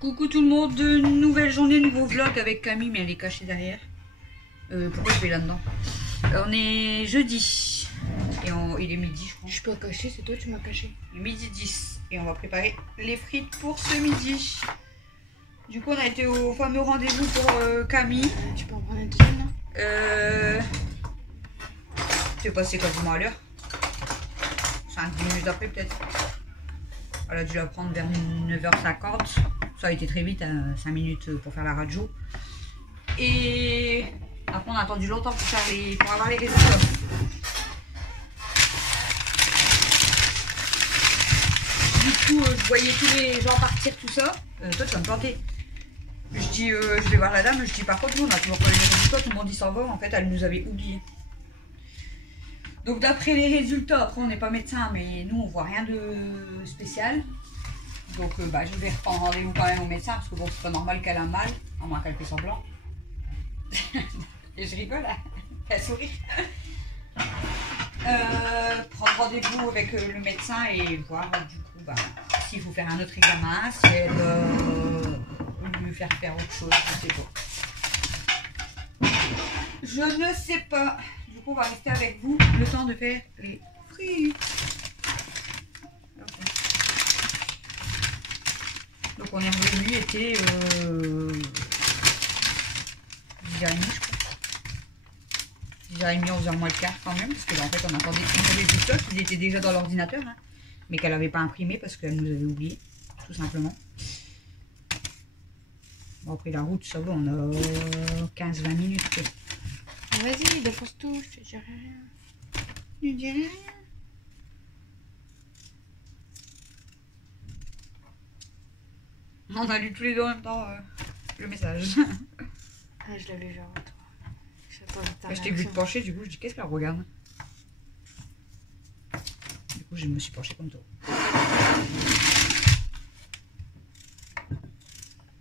Coucou tout le monde, nouvelle journée, nouveau vlog avec Camille, mais elle est cachée derrière. Pourquoi je vais là-dedans? On est jeudi, et il est midi je crois. Je suis pas cachée, c'est toi tu m'as caché. Midi 10, et on va préparer les frites pour ce midi. Du coup on a été au fameux rendez-vous pour Camille. Tu peux en prendre un deuxième là? C'est passé quasiment à l'heure. 5-10 minutes après peut-être. Elle a dû la prendre vers 9h50. Ça a été très vite, 5 minutes pour faire la radio. Et après on a attendu longtemps pour avoir les résultats. Du coup je voyais tous les gens partir, tout ça. Toi tu vas me planter. Je dis je vais voir la dame, je dis par contre nous on a toujours pas les résultats, tout le monde dit s'en va, en fait elle nous avait oublié. Donc d'après les résultats, après on n'est pas médecin mais nous on voit rien de spécial. Donc je vais reprendre rendez-vous quand même au médecin parce que bon c'est pas normal qu'elle a mal, à moins qu'elle fait semblant. Et je rigole, elle sourit. Prendre rendez-vous avec le médecin et voir du coup s'il faut faire un autre examen, si elle lui faire autre chose, je sais pas. Je ne sais pas. Du coup on va rester avec vous le temps de faire les frites. Donc on est revenu, il était 10h30 je crois. 10h30, 11h moins le quart quand même, parce que là, en fait on attendait les résultats qu'ils étaient déjà dans l'ordinateur, hein, mais qu'elle n'avait pas imprimé parce qu'elle nous avait oublié, tout simplement. Bon après la route ça va, on a 15-20 minutes. Vas-y, défonce tout, je te dirai rien. Tu dirais rien. On a lu tous les deux en même temps le message. Ah, je l'avais vu avant toi. Je t'ai vu te pencher, du coup je dis qu'est-ce qu'elle regarde. Du coup je me suis penchée comme toi.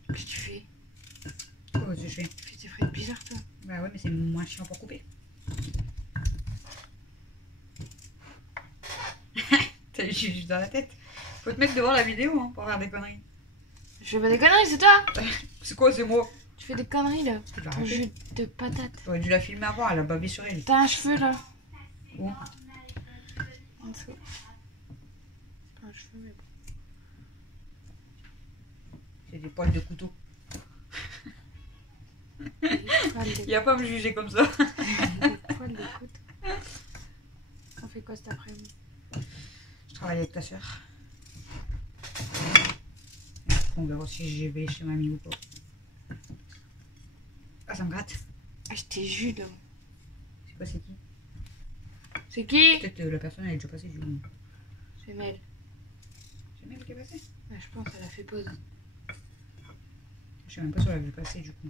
Qu'est-ce que tu fais? Quoi que je fais? Tu fais des frites bizarres toi. Bah ouais mais c'est moins chiant pour couper. T'as eu juste dans la tête. Faut te mettre devant la vidéo hein, pour faire des conneries. Je fais pas des conneries, c'est toi? C'est quoi, c'est moi? Tu fais des conneries là. Ton jus de patate. T'aurais dû la filmer avant, elle a bavé sur elle. T'as un cheveu là. Où? En dessous. T'as un cheveu mais bon. C'est des poils de couteau. Il a pas à me juger comme ça. Des poils de couteau. On fait quoi cet après-midi? Je travaille avec ta soeur. On verra si je vais chez mamie ou pas. Ah, ça me gratte. Ah, je t'ai jus là. C'est quoi, c'est qui? C'est qui? Peut-être la personne elle est déjà passée du coup. C'est Mel. C'est Mel qui est passée? Ah, je pense qu'elle a fait pause. Je sais même pas si elle a vu passer du coup.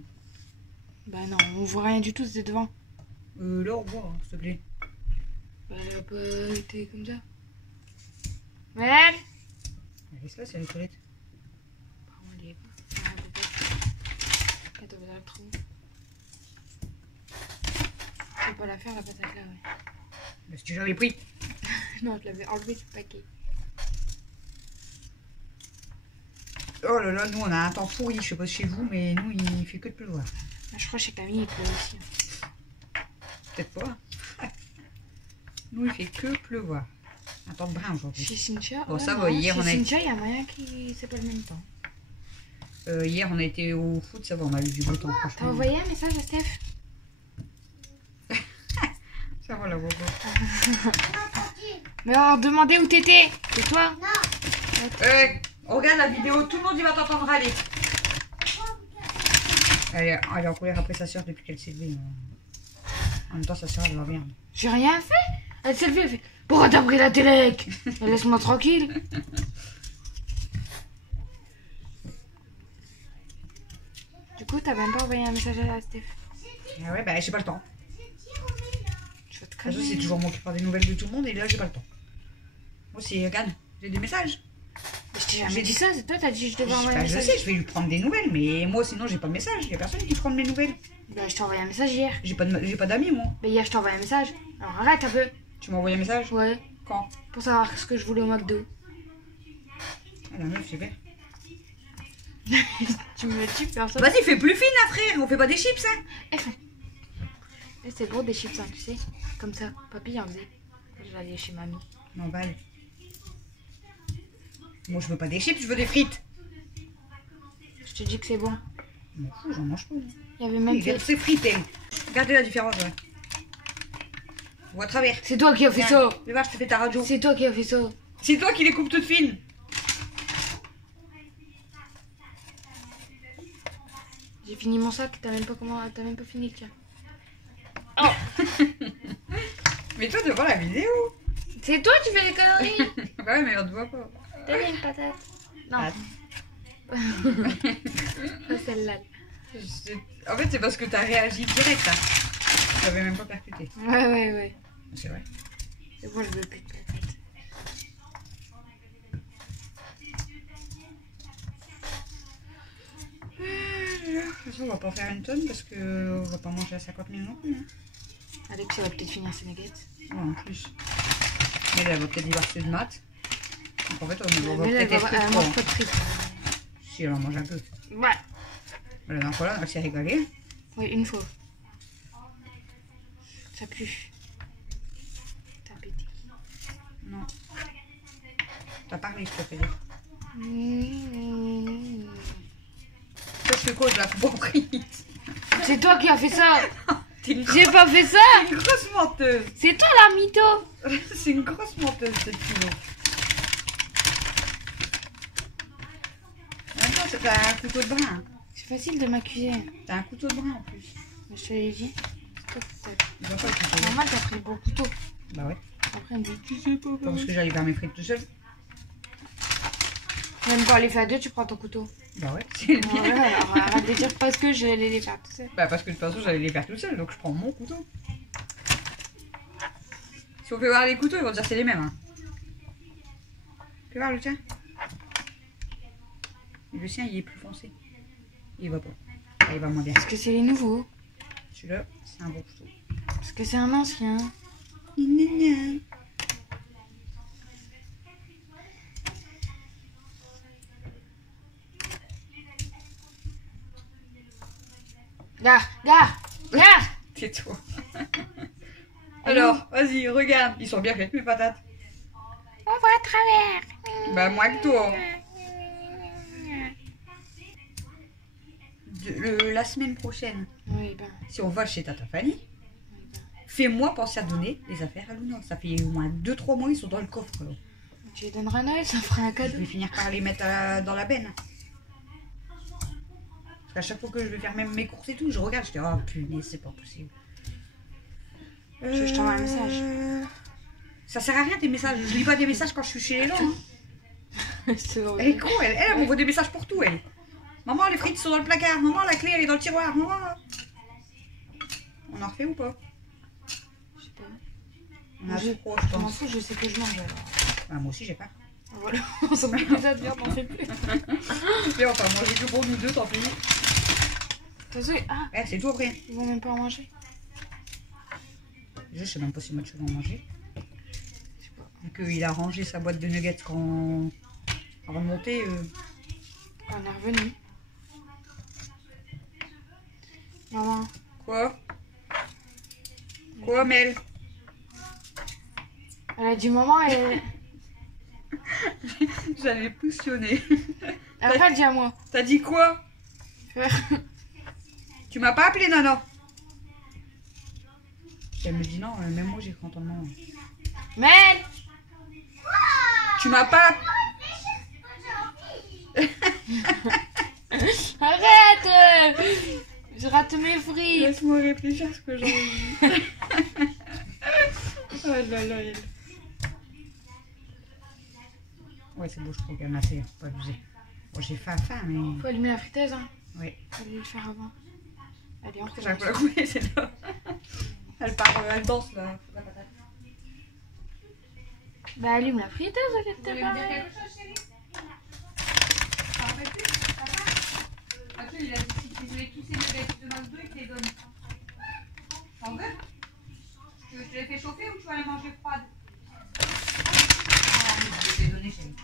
Bah non, on voit rien du tout, c'est devant. Là, au revoir, s'il te plaît. Bah elle a pas été comme ça. Mel? Laisse-la, c'est les toilettes. Elle y est pas. Attends, dans le trou. Tu peux pas la faire la patate là, ouais. Bah, si tu l'avais pris. Non, je l'avais enlevé du paquet. Oh là là, nous on a un temps pourri, je sais pas chez vous, mais nous il fait que de pleuvoir. Ah, je crois que chez Camille il pleut aussi. Peut-être pas. Nous il fait que pleuvoir. Un temps de brin aujourd'hui. Chez Cynthia? Bon, ouais, ça non, va, hier chez on a Cynthia, il y a moyen qui c'est pas le même temps. Hier on a été au foot, ça va, on a eu du beau temps T'as franchement. envoyé un message à Steph? Ça va la voix. Mais alors, demandez où t'étais. C'est toi? Regarde la vidéo, tout le monde il va t'entendre râler. Elle est en colère après sa soeur depuis qu'elle s'est levée. En même temps sa soeur elle va bien. J'ai rien fait. Elle s'est levée, elle fait pourquoi t'as pris la télé? Laisse-moi tranquille. Du coup, t'as même pas envoyé un message à Steph? Ah ouais, bah j'ai pas le temps. Je vais te De toute façon, calmer. c'est toujours moi qui prends des nouvelles de tout le monde et là j'ai pas le temps. Moi c'est, regarde, j'ai des messages. Mais je t'ai jamais dit ça, c'est toi, t'as dit que je devais envoyer un Bah, je message. sais, je vais lui prendre des nouvelles, mais moi sinon j'ai pas de message. Il y a personne qui prend mes nouvelles. Bah, je t'ai envoyé un message hier. J'ai pas d'amis moi. Bah, hier, je t'ai envoyé un message. Alors arrête un peu. Tu m'as envoyé un message? Ouais. Quand? Pour savoir ce que je voulais au McDo. Ah, la meuf, c'est bien. Tu me tues, personne. Vas-y, fais plus fine, là, frère. On fait pas des chips, hein. C'est gros des chips, hein, tu sais. Comme ça. Papy en faisait. J'allais chez mamie. Non, balle. Moi, je veux pas des chips, je veux des frites. Je te dis que c'est bon. Je m'en fous, j'en mange pas. Il y avait même fait... C'est frites, elle. Regardez la différence, ouais. Je vois à travers. C'est toi qui as fait Viens, ça. viens voir, je te fais ta radio. C'est toi qui as fait ça. C'est toi qui les coupes toutes fines. J'ai fini mon sac, t'as même pas fini le tien. Oh. Mais toi, tu vois la vidéo. C'est toi qui fais les conneries. Ouais, mais on te voit pas. T'as une patate. Non. Ah. Pas celle-là. En fait, c'est parce que t'as réagi direct, là. J'avais même pas percuté. Ouais. C'est vrai. Et moi, je veux plus de patate. De toute façon, on va pas en faire une tonne parce que on va pas manger à 50 000 non plus. Hein. Alex, ça va peut-être finir ses nuggets. Ouais, en plus. Mais elle va peut-être divorcer de maths. Donc en fait, on va Mais là, peut-être elle être mange pas de frites. Si elle en mange un peu. Ouais. La dernière fois, là, elle s'est régalée. Oui, une fois. Ça pue. T'as pété. Non. T'as parlé, je te fais dire. Toi, je fais quoi? Je la coupe en frites. C'est toi qui as fait ça. T'es une J'ai pas fait ça. grosse menteuse. C'est toi la mytho. C'est une grosse menteuse, cette kilo. En même temps, t'as un couteau de brin. C'est facile de m'accuser. T'as un couteau de brin en plus. Mais je te l'ai dit. C'est toi qui t'as- Je vois pas le couteau. Normal, t'as pris le bon couteau. Bah ouais. Après, elle me dit, tu sais pas. Parce que j'allais faire mes frites tout seul. Même pas les faire à deux, tu prends ton couteau. Bah ouais, c'est le bien. Ouais, alors arrête de dire parce que j'allais les faire tout seul. Bah parce que de toute façon j'allais les faire tout seul, donc je prends mon couteau. Si on fait voir les couteaux, ils vont dire c'est les mêmes. Hein. Fais voir le tien. Et le sien il est plus foncé. Il va pas. Ah, il va moins bien. Parce que c'est les nouveaux. Celui-là, c'est un bon couteau. Parce que c'est un ancien. Gna. Gare. Tais-toi. Alors, vas-y, regarde. Ils sont bien faites mes patates. On va à travers. Bah moins que toi. La semaine prochaine, Oui, ben. si on va chez Tata Fanny, fais-moi penser à donner les affaires à Luna. Ça fait au moins 2-3 mois, ils sont dans le coffre. Là. Tu les donneras à Noël, ça fera un Je cadeau. vais finir par les mettre dans la benne. Parce qu'à chaque fois que je vais faire même mes courses et tout, je regarde, je dis, oh punaise, c'est pas possible. Tu veux que je t'envoie un message? Ça sert à rien tes messages. Je lis pas des messages quand je suis chez les gens. Hein. C'est Elle vrai. est con, elle m'envoie des messages pour tout, elle. Maman, les frites sont dans le placard. Maman, la clé, elle est dans le tiroir. Maman. On en refait ou pas? Je sais pas. On a Je- trop, je Je m'en pense. fous, je sais que je mange alors. Ah, moi aussi, j'ai pas. Voilà, on s'en fout déjà de viande, on fait plus. Mais enfin, manger que pour nous deux, tant pis. De toute façon, ah, Eh, c'est tout après. ils vont même pas en manger. Je sais même pas si moi tu vas en manger. Je sais pas. Vu qu'il a rangé sa boîte de nuggets quand... avant de monter. On est revenu. Maman, Quoi? Quoi, Mel? elle a dit maman et. J'allais poussionner. Après, elle dit à moi. T'as dit quoi? Tu m'as pas appelé, Nana? Elle me dit non, même moi j'ai cru entendre non. Mais Tu m'as pas... arrête. Je rate mes frites. Laisse-moi réfléchir à ce que j'ai envie. Oh là là, elle. Ouais, c'est beau, je trouve qu'elle m'a assez pas abusé. Bon, j'ai faim, mais... Faut allumer la friteuse, hein. Oui. Fallait le faire avant. Allez, on recommence. J'arrive pas à la couper, c'est là. Elle part, elle danse là. Bah, allume la friteuse, au lieu de te parler. Mathieu, il a dit si tu voulais tous ces nuggets de McDo, il te les donne. T'en veux? Tu veux que je te les fais chauffer ou tu vas les manger froides? Ah, je vais te les donner, chérie.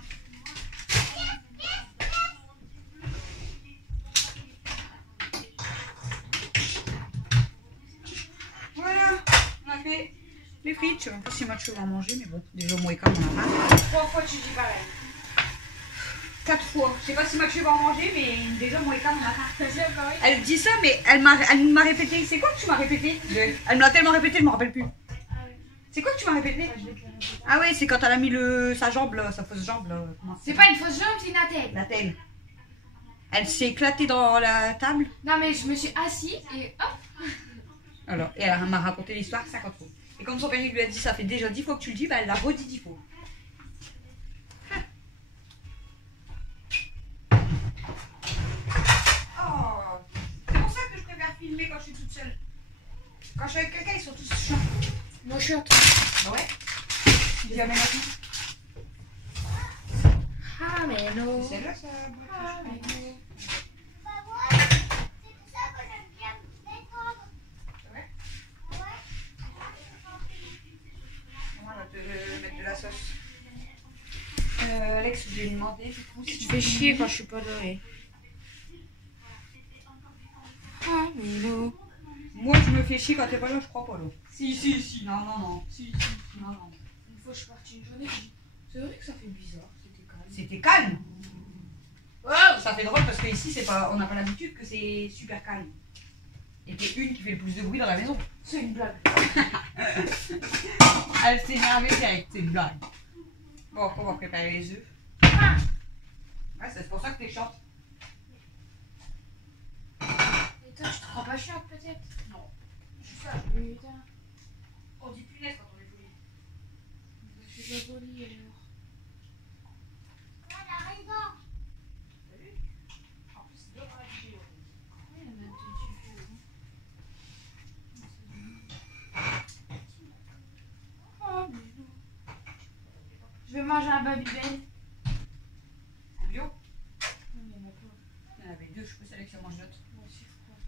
les frites. Je sais même pas si Mathieu va en manger, mais bon, déjà moi et Cam on en a marre. 3 fois tu dis pareil. 4 fois. Je sais pas si Mathieu va en manger, mais déjà moi et Cam on en a marre. Elle Elle dit ça, mais elle m'a répété. C'est quoi que tu m'as répété? Elle me l'a tellement répété, je me rappelle plus. C'est quoi que tu m'as répété? Ah ouais, c'est quand elle a mis sa jambe là, sa fausse jambe là. C'est pas une fausse jambe, c'est une attelle. La telle. Elle s'est éclatée dans la table. Non mais je me suis assise et hop. Alors, et elle m'a raconté l'histoire 50 fois. Et comme son père lui a dit, ça fait déjà 10 fois que tu le dis, bah elle l'a redit 10 fois. Oh, c'est pour ça que je préfère filmer quand je suis toute seule. Quand je suis avec quelqu'un, ils sont tous chiants. Moi je suis en Bah ouais. Tu dis à mes maintenant. Ah mais non. C'est celle-là, ça. Ah mais non. On va te mettre de la sauce. Alex, je lui ai demandé du coup si Tu fais chier quand je suis pas dorée. Ah mais non. Moi, je me fais chier quand t'es pas là, je crois pas là. Si. Non, non, non. Si. Non, non. Une fois je suis partie une journée, c'est vrai que ça fait bizarre, c'était calme. C'était calme. Oh Ça fait drôle parce que ici, on n'a pas l'habitude que c'est super calme. Et t'es une qui fait le plus de bruit dans la maison. C'est une blague. Elle s'est énervée direct, c'est une blague. Bon, on va préparer les œufs. Ouais, c'est pour ça que t'es chiante. Et toi, tu te crois pas chiante peut-être? Non. Je sais, putain. On dit punaise quand on est poli. Je suis pas polie alors. T'as vu? En plus, c'est dur dans la vidéo. Ouais, il y en a deux différents. Oh mais non. Je vais manger un Babybel. En bio? Non, il y en a pas. Il y en avait deux, je peux sélectionner une autre. Moi aussi, je crois.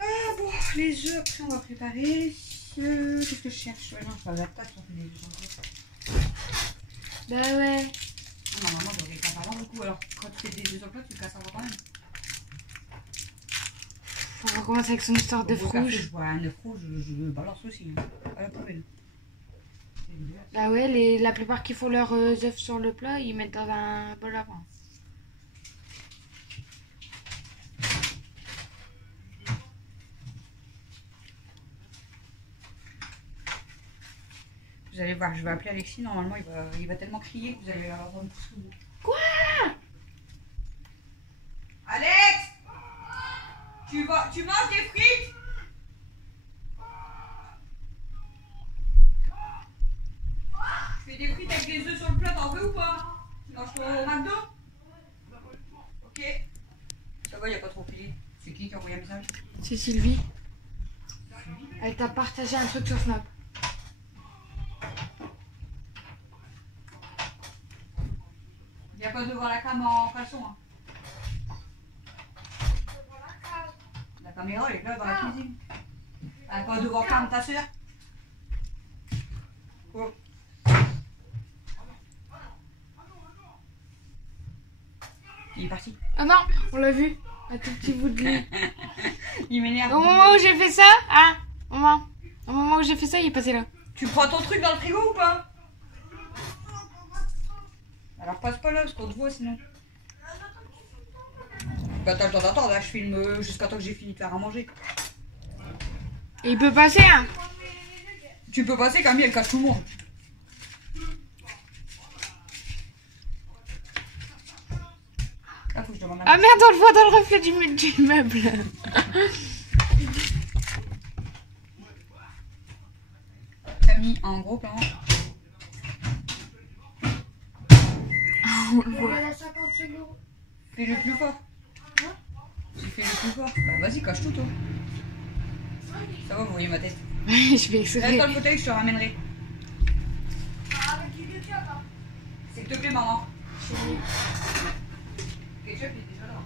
Ah bon, les œufs, après on va préparer. Qu'est-ce que je cherche? Ouais, non, je regarde pas si on fait des œufs en fait. Bah ouais. Normalement, j'aurais pas vraiment beaucoup. Alors, quand tu fais des œufs en plat, tu le casses avant quand même. On recommence avec son histoire d'œuf rouge. Je vois un œuf rouge, je le balance aussi. Hein, à la poubelle. C'est dégueulasse. Bah ouais, la plupart qui font leurs œufs sur le plat, ils mettent dans un bol avant. Vous allez voir, je vais appeler Alexis. Normalement, il va tellement crier que vous allez avoir un pouce. Quoi? Alex! Tu manges des frites? Tu fais des frites avec des œufs sur le plat, t'en veux ou pas? Tu manges toi au McDo? Ok. Ça va, il n'y a pas trop pilé. C'est qui a envoyé un message? C'est Sylvie. Elle t'a partagé un truc sur Snap. Il n'y a pas devant la cam en caleçon. Hein. La caméra, elle est là dans la cuisine. Elle n'est pas devant cam, ta soeur? Oh. Il est parti. Ah non, on l'a vu. Un tout petit bout de lui. Il m'énerve. Au moment où j'ai fait ça, hein, au moment où j'ai fait ça, il est passé là. Tu prends ton truc dans le frigo ou pas? Alors passe pas là parce qu'on te voit sinon. Bah t'as le temps d'attendre, là je filme jusqu'à temps que j'ai fini de faire à manger. Et il peut passer, hein. Tu peux passer Camille, elle casse tout le monde. Là faut que je demande à Ah merde, on le voit dans le reflet du meuble. Camille en gros plan. On le voit. Fais le plus fort. Tu fais le plus fort. Bah vas-y, cache tout toi. Ça va, vous voyez ma tête. Je vais Reste dans exprès. le fauteuil, je te ramènerai. S'il te plaît maman. Ketchup il est déjà là.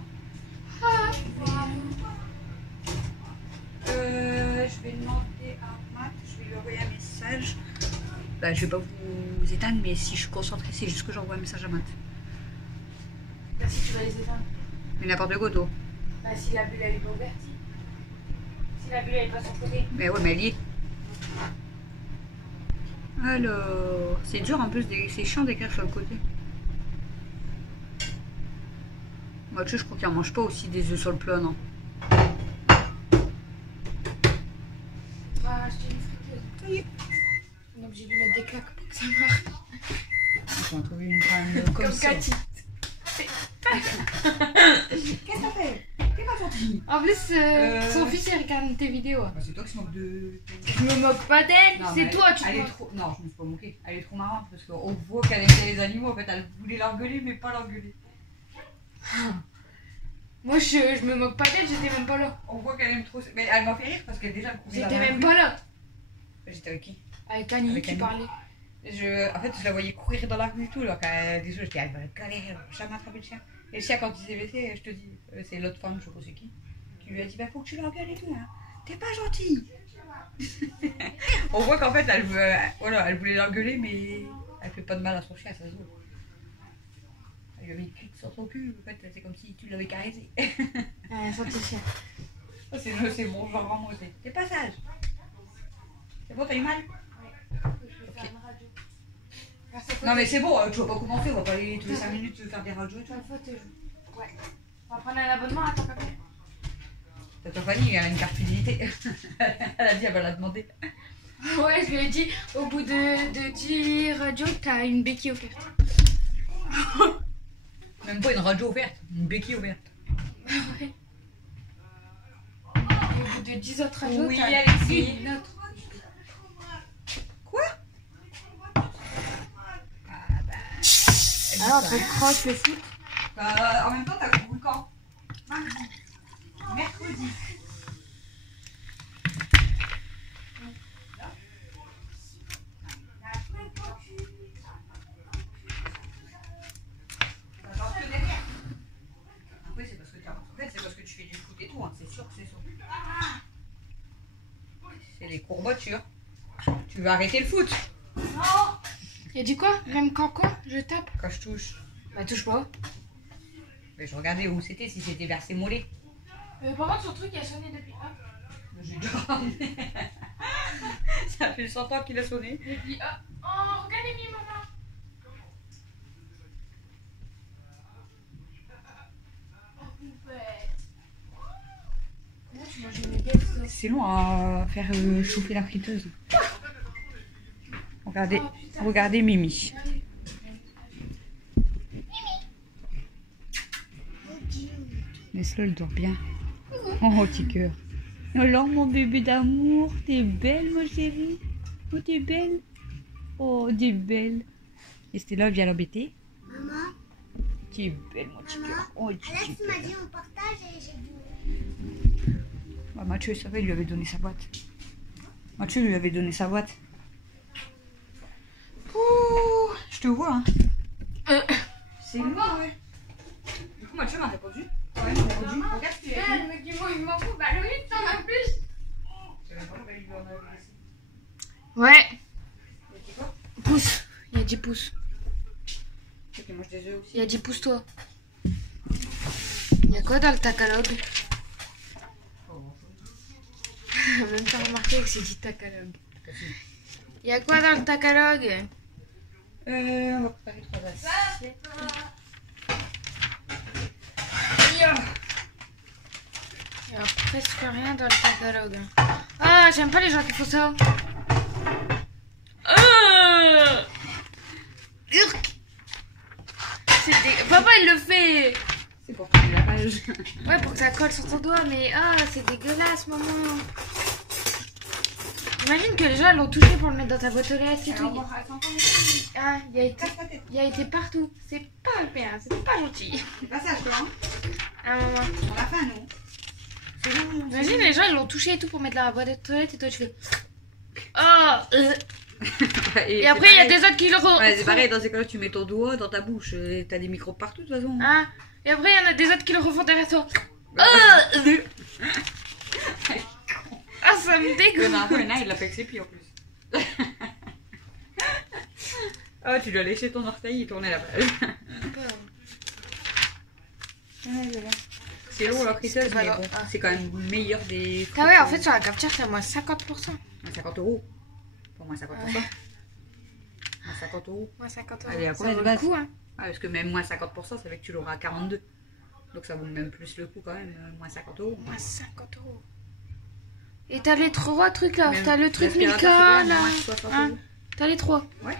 Je vais demander à Matt, je vais lui envoyer un message. Bah je vais pas vous éteindre, mais si je suis concentrée, c'est juste que j'envoie un message à Matt. Bah si tu vas les éteindre. Mais n'importe quoi toi. Bah si la bulle elle est pas ouverte. Si la bulle elle est pas sur le côté. Mais ouais, mais elle y est. Alors, c'est dur en plus, c'est chiant d'écrire sur le côté. Moi, tu sais, je crois qu'il en mange pas aussi des œufs sur le plat, non? Bah, acheter une friteuse. Oui. On est obligé de lui mettre des claques pour que ça marche. On va trouver une femme comme ça. Cathy. Qu'est-ce que t'as fait? T'es pas gentil. En plus, son fils il regarde tes vidéos. Bah, c'est toi qui se moque de... Je me moque pas d'elle, Non, c'est mais toi, tu te elle est moques. trop... Non, je me suis pas moquée. Elle est trop marrante parce qu'on voit qu'elle aimait les animaux. En fait, elle voulait l'engueuler, mais pas l'engueuler. Moi, je me moque pas d'elle, j'étais même pas là. On voit qu'elle aime trop... Mais elle m'a fait rire parce qu'elle déjà... J'étais même pas là. J'étais avec qui? Avec Annie, Avec tu Annie. parlais. En fait, je la voyais courir dans la rue et tout. Alors qu'elle des fois, je dis, elle va galérer, elle va jamais attraper le chien. Et le chien, quand il s'est baissé, je te dis, c'est l'autre femme, je sais pas c'est qui, qui lui a dit, bah faut que tu l'engueules et tout. Hein. T'es pas gentil. On voit qu'en fait, elle voulait l'engueuler, mais elle fait pas de mal à son chien, ça se voit. Elle lui a mis une clique sur son cul. En fait, c'est comme si tu l'avais caressé. Ah, sans tes chiens. C'est bon, genre vraiment, t'es pas sage. C'est bon, t'as eu mal? Okay. Non mais c'est bon, tu vas pas commencer, on va pas aller tous les 5 minutes faire des radios et tout. Ouais. On va prendre un abonnement à ta papa. Ta Fanny, elle a une carte fidélité. Elle a dit, elle va la demander. Ouais, je lui ai dit, au bout de 10 radios, t'as une béquille offerte. Même pas une radio offerte, une béquille ouverte. Ouais. Au bout de 10 autres radios, Oui, t'as Alexis. une autre. Quoi? Alors, on croche le foot. En même temps, t'as le quand? Mardi. Mercredi. Après, c'est parce que tu fais du foot et tout, hein. C'est sûr que c'est ça. C'est les courbatures. Tu veux arrêter le foot? Non. Il a dit quoi? Même quand quoi? Je tape. Quand je touche. Bah touche pas. Mais je regardais où c'était, si c'était vers ses mollets. Par contre, son truc il a sonné depuis. Ah. J'ai déjà ramené. Ça fait 100 ans qu'il a sonné. Depuis. Ah. Oh, regardez mes mamans. Oh, poupette. Comment tu manges une nuggets, ça? C'est long à faire chauffer la friteuse. Regardez, regardez Mimi. Laisse-le, elle dort bien. Oh, petit cœur. Alors, mon bébé d'amour, t'es belle, ma chérie. Oh, t'es belle. Oh, t'es belle. Et Stella vient l'embêter. Maman, T'es belle, mon petit cœur. Oh, Alex petit m'a cœur. dit on partage et j'ai dit. Ouais, Mathieu, ça va, il lui avait donné sa boîte. Mathieu lui avait donné sa boîte. Ouh, je te vois, hein. C'est loin, ouais. Du coup, Mathieu m'a répondu. Ouais, il m'a répondu. Regarde ce qu'il a dit. Elle me dit, moi, il m'en fout. Bah, lui, t'en as plus. C'est même pas pourquoi il lui en avait laissé. Ouais. Il a dit quoi? Pousse. Il a dit pousse. C'est qu'il mange des œufs aussi. Il a dit pousse-toi. Il y a quoi dans le catalogue? Même pas remarqué que c'est dit catalogue. Il y a quoi dans le catalogue? On va préparer 3 assiettes. Il y a presque rien dans le catalogue. Ah, j'aime pas les gens qui font ça. Urk. Papa, il le fait. C'est pour tourner la page. Ouais, pour que ça colle sur ton doigt, mais ah, c'est dégueulasse, maman. Imagine que les gens l'ont touché pour le mettre dans ta boîte aux lettres et tout. Ah, il a été partout. C'est pas bien, c'est pas gentil. C'est pas ça, toi, hein. Ah, maman. On l'a fait, nous. C'est long. Imagine les gens ils l'ont touché et tout pour mettre dans la boîte aux lettres et toi tu fais. Oh Et après il y a des autres qui le refont. Ouais, c'est pareil, dans ces cas-là, tu mets ton doigt dans ta bouche. T'as des microbes partout, de toute façon. Ah, et après il y en a des autres qui le refont derrière toi. Ah, ça me dégoûte. Il l'a fait avec ses pieds en plus. Ah, tu dois lécher ton orteil et tourner la page. C'est long la friteuse, mais bon, c'est quand même meilleur des. Ah ouais, en fait sur la capture c'est à moins 50%. Moins 50 €. Pour moins 50%. Ouais. 50 €. Moins 50 €. Allez, à Ça combien vaut de le base? coup, hein. Ah, parce que même moins 50%, ça fait que tu l'auras à 42. Donc ça vaut même plus le coup quand même, moins 50 €. Moins 50 €. Et t'as les 3 trucs là. Même T'as le truc l'aspirateur, Milka c'est quand même là. moins de 60 Hein, €. t'as les 3. Ouais.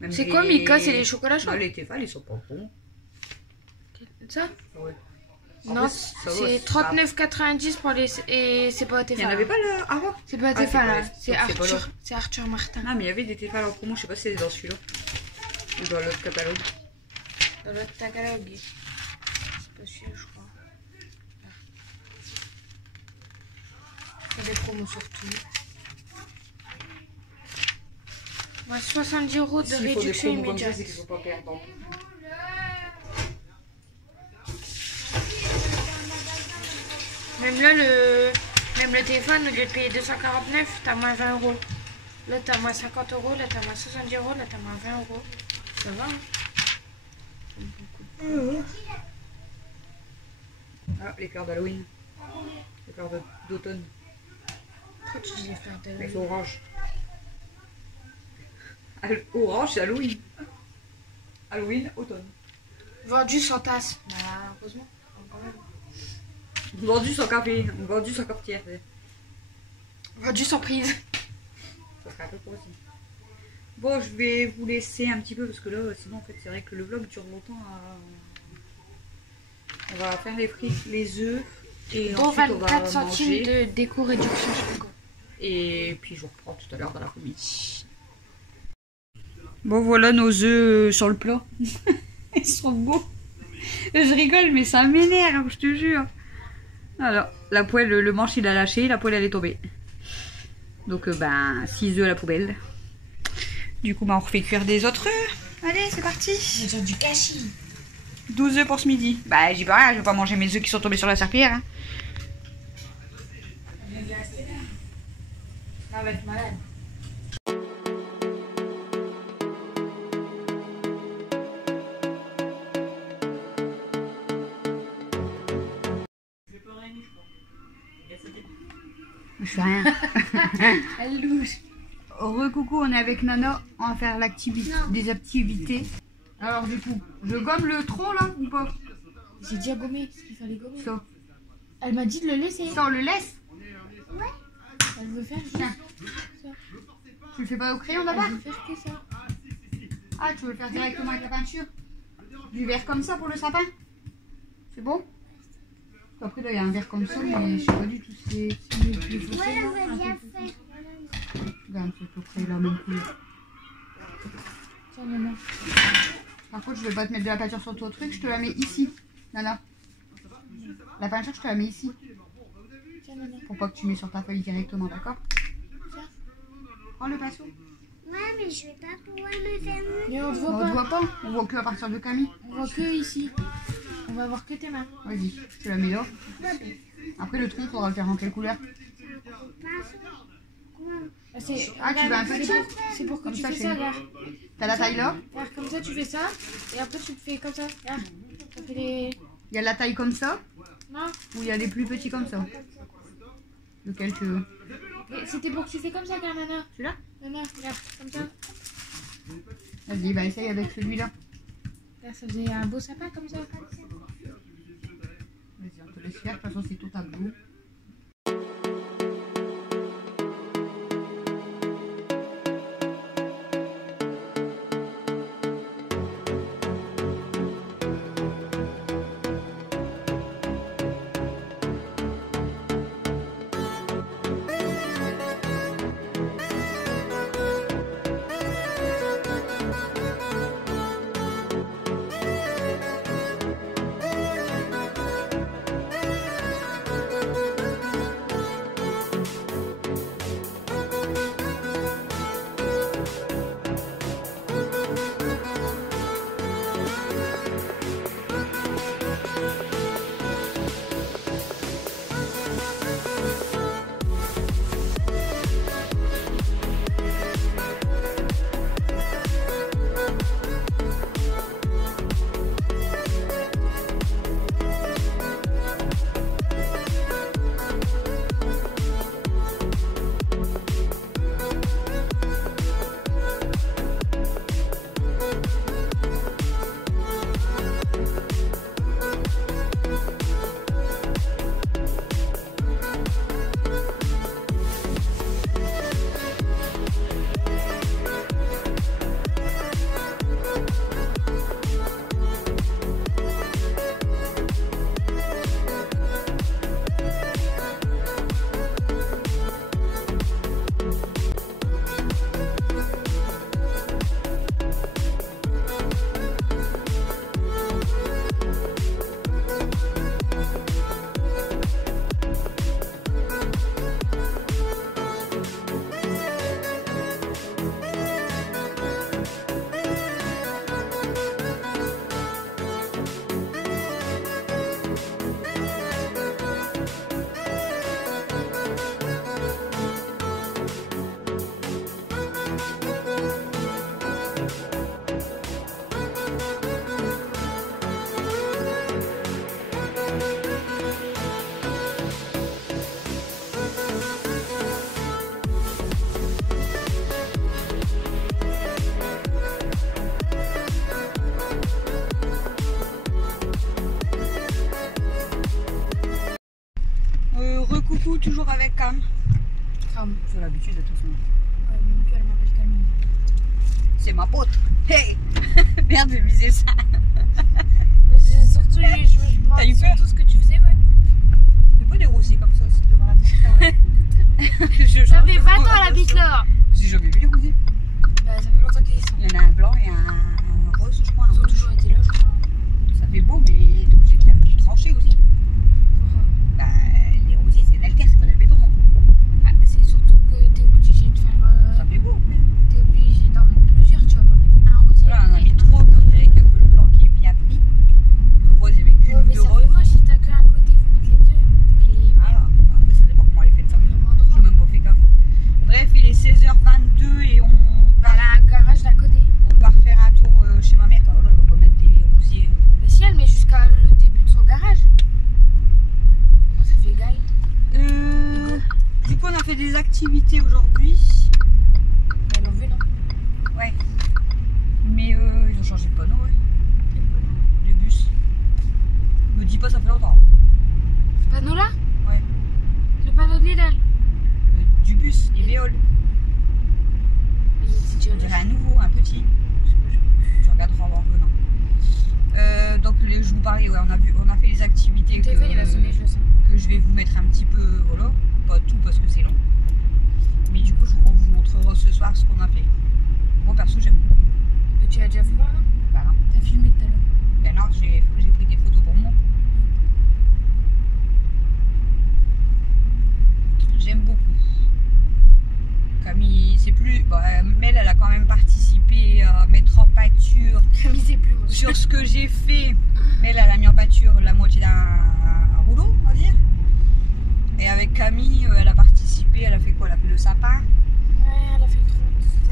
Même C'est les- quoi Milka? C'est les chocolats chauds? Non, les Tefal, ils sont pas bons. Ça? Ouais. Non, Après, ça va, c'est ça- 39,90 pour les. Et c'est pas Il n'y en Tefal. avait pas là avant? C'est pas Ah, c'est Tefal, pas- hein. donc C'est c'est pas Arthur. là. C'est Arthur Martin. Non, mais il y avait des Tefal en promo, je sais pas si c'est dans celui-là. Ou dans l'autre catalogue. Dans l'autre catalogue. C'est pas celui-là, je crois. Il y a des promos sur tout. Moins 70 € de S'il faut des réduction promos comme ça, immédiate. c'est qu'il faut pas perdre. Même là, même le téléphone, au lieu de payer 249, t'as moins 20 €. Là, t'as moins 50 €, là, t'as moins 70 €, là, t'as moins 20 €. Ça va, hein? Ah, les fleurs d'Halloween. Les fleurs d'automne. Pourquoi tu dis les fleurs Les d'Halloween? oranges. Orange, c'est Halloween. Halloween, automne. Vendu sans tasse. Bah, heureusement. Vendu sans café, vendu sans cafetière. Vendu sans prise. Ça serait un peu pour aussi. Bon, je vais vous laisser un petit peu parce que là, sinon, en fait, c'est vrai que le vlog dure longtemps. On va faire les frites, les œufs. Et Dont ensuite, on va 24 centimes manger. de déco réduction sur le go. Et puis, je vous reprends tout à l'heure dans l'après-midi. Bon, voilà nos œufs sur le plat. Ils sont beaux. Je rigole, mais ça m'énerve, je te jure. Alors, la poêle, le manche, il a lâché, la poêle, elle est tombée. Donc, 6 œufs à la poubelle. Du coup, on refait cuire des autres œufs. Allez, c'est parti. On va dire du gâchis. 12 œufs pour ce midi. Bah, j'y peux rien, je vais pas manger mes œufs qui sont tombés sur la serpillière. Hein. On va être malade. Je fais rien. Elle louche. Recoucou, on est avec Nana. On va faire des activités. Alors, du coup, je gomme le tronc là ou pas? J'ai déjà gommé ce qu'il fallait gommer. Ça. Elle m'a dit de le laisser. Ça, on le laisse? Elle veut faire juste Tiens. ça. Tu le fais pas au crayon Elle là-bas? veut faire que ça. Ah, tu veux le faire directement avec la peinture? Du verre comme ça pour le sapin? C'est bon? Après, là, il y a un verre comme ça, mais je sais pas du tout si c'est le plus Ouais, on va bien faire. Regarde, c'est à peu près la même couleur. Tiens, maman. Par contre, je vais pas te mettre de la peinture sur ton truc, je te la mets ici, Nana. La peinture, je te la mets ici. Tiens, maman. Pour pas que tu mets sur ta feuille directement, d'accord? Tiens. Prends le pinceau. Ouais, mais je vais pas pouvoir me faire mon... Mais on te On voit ne pas. voit pas, on voit que à partir de Camille. On voit que ici. On va voir que tes mains. Vas-y, je te la mets là. Après, le tronc, faudra le faire en quelle couleur? Ah, tu veux un petit? C'est pour que Comme tu ça, fais c'est- ça, regarde. T'as la taille là? Regarde, comme ça, tu fais ça. Et après, tu le fais comme ça. Regarde. Ça fait les... Il y a la taille comme ça, Non. ou il y a des plus petits comme ça? Lequel tu veux? Mais c'était pour que tu fais comme ça, regarde, Nana. Celui-là? Nana, regarde. Comme ça. Vas-y, bah essaye avec celui-là. Regarde, ça faisait un beau sapin comme ça. Vas-y, on te laisse faire, de toute façon, c'est tout à bout. toujours avec Cam. Cam. C'est l'habitude de toute façon. Ouais, même plus elle m'appelle Camille. C'est ma pote. Hey. Merde, j'ai visé ça. Surtout, je T'as eu peur? surtout ce que tu faisais, ouais. Tu peux dérousser comme ça aussi devant la tête. Ça fait 20 ans elle habite là. J'ai jamais vu les rosiers. Bah, ça fait longtemps qu'ils y sont. Il y en a un blanc et un rose, je crois. Un Ils ont rouge. toujours été là, je crois. Ça fait beau, mais t'es obligé de faire du tranché aussi. Bah, les rosiers, c'est l'alter, c'est pas de la béton. Ah, c'est surtout que t'es obligé de faire. Ça fait beau. Mais... T'es obligé d'en mettre plusieurs, tu vas pas mettre un rosier. Là, on a mis 3, mais on dirait que le blanc qui est bien pris. Le rose, il y avait Ouais, qu'une mais de ça rose. fait moche si t'as qu'un côté, faut mettre les deux. Et Ah, après, ça dépend comment elle est faite. ça me demande J'ai droit. même pas fait gaffe. Bref, il est 16h22 et on Elle a un garage d'un côté. part faire un tour chez ma mère. Bah, voilà, on va pas mettre des rosiers. Mais si elle met jusqu'à le début de son garage. Oh, ça fait gaille. Du coup, on a fait des activités aujourd'hui. Elle en veut, non? Ouais. Mais ils ont changé de panneau, ouais. Du bus. Me dis pas, ça fait longtemps. Ce panneau-là? Ouais. Le panneau de Lidl. Du bus, il véole. On dirait un nouveau, un petit. Je regarderai en revenant. Donc, je vous parlais, ouais, on a fait les activités Le téléphone, il va sonner, je le sens. que je vais vous mettre un petit peu, voilà. Pas tout parce que c'est long. Mais du coup, on vous montrera ce soir ce qu'on a fait. Moi, perso, j'aime beaucoup. Mais tu l'as déjà fait voir, non? Bah non. T'as filmé tout à l'heure. Ben non, j'ai pris des photos pour moi. J'aime beaucoup. Camille, c'est plus... Bon, Mel, elle a quand même participé à mettre en pâture Camille, c'est plus moche. sur ce que j'ai fait. Mel, elle a mis en pâture la moitié d'un rouleau, on va dire. Et avec Camille, elle a participé, elle a fait quoi? Elle a fait le sapin. Ouais, elle a fait trop.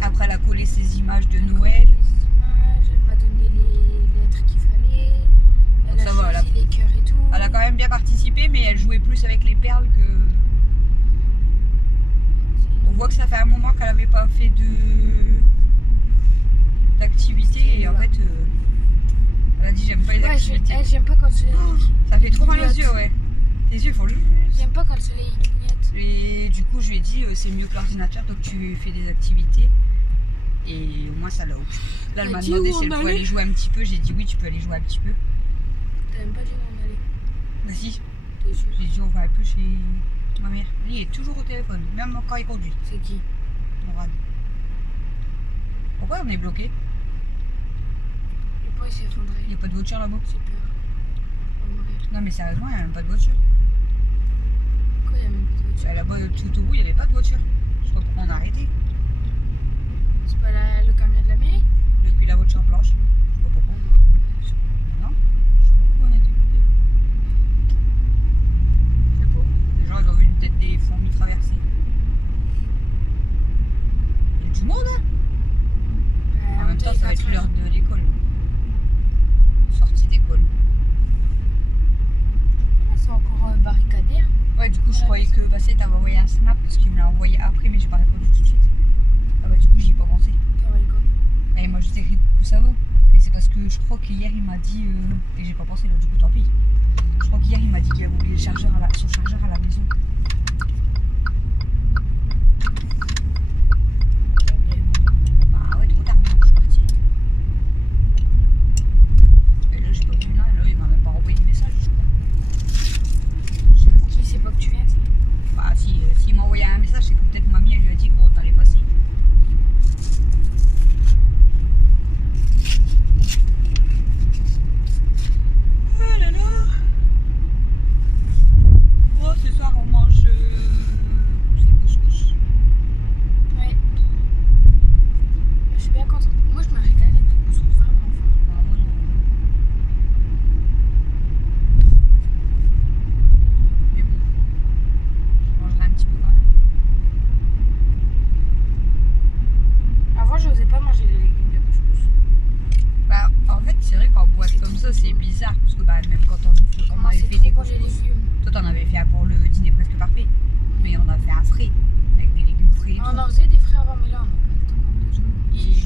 Après, elle a collé ses images de Noël. Les images, elle m'a donné les lettres qu'il fallait. Elle Ça a va, choisi les cœurs et tout. Elle a quand même bien participé, mais elle jouait plus avec les perles que... On voit que ça fait un moment qu'elle n'avait pas fait d'activité et en fait, elle a dit j'aime pas les activités. J'aime pas quand le soleil Ça fait trop mal aux clignote. yeux, ouais. Les yeux font juste. J'aime pas quand le soleil clignote. Et du coup, je lui ai dit c'est mieux que l'ordinateur, donc tu fais des activités et au moins ça l'a occupé. Là, elle m'a dit demandé où si elle on pouvait allait aller jouer un petit peu. J'ai dit oui, tu peux aller jouer un petit peu. T'as même pas dit où on allait. Vas-y. T'es sûr? J'ai dit on va un peu chez ma mère. Lui, il est toujours au téléphone, même quand il conduit. C'est qui? Morad. Pourquoi on est bloqué? Le pont il s'est effondré. Il n'y a pas de voiture là-bas. J'ai peur. On va mourir. Non mais sérieusement, il n'y a même pas de voiture. Pourquoi il y a même pas de voiture? Là-bas, tout au bout, il n'y avait pas de voiture. Je sais pas pourquoi on a arrêté. C'est pas le camion de la mairie? Depuis la voiture blanche. Je sais pas pourquoi. Non. Je sais pas pourquoi on a été bloqué. Je sais pas. Les gens, ils ont vu peut-être des fourmis traverser. Il y a du monde, hein. En même temps, ça va être l'heure de l'école. Sortie d'école. C'est encore barricadé. Hein. Ouais, du coup, je croyais que Basset t'avait envoyé un snap parce qu'il me l'a envoyé après, mais j'ai pas répondu tout de suite. Ah bah, du coup, j'y ai pas pensé. Et moi, je sais que ça va. Mais c'est parce que je crois qu'hier, il m'a dit. Et j'ai pas pensé, là, du coup, tant pis. Je crois qu'hier, il m'a dit qu'il avait oublié le chargeur son chargeur à la maison. Bah ouais, trop tard, maintenant que je suis partie. Et là, j'ai pas vu là, il m'a même pas envoyé de message, je crois. Je sais pas. Qui sait pas que tu viens, ça? Bah, s'il m'a envoyé un message, c'est que peut-être mamie, elle lui a dit qu'on allait passer. Oh là là. Oh, ce soir, on mange des couscous. Ouais. Je suis bien contente. Moi, je me régale avec le couscous vraiment fort. Ah, moi, non. Mais bon, je mangerai un petit peu quand même. Avant, je n'osais pas manger les légumes de couscous. Bah, en fait, c'est vrai qu'en boîte comme ça, c'est bizarre. Parce que bah, même quand on avait fait des trop les couscous, légumes. toi, t'en avais fait un pour le dîner presque parfait. Mais on a fait un frais, avec des légumes frais et On tout. en faisait des frais avant, mais là, on n'a pas le temps comme déjà.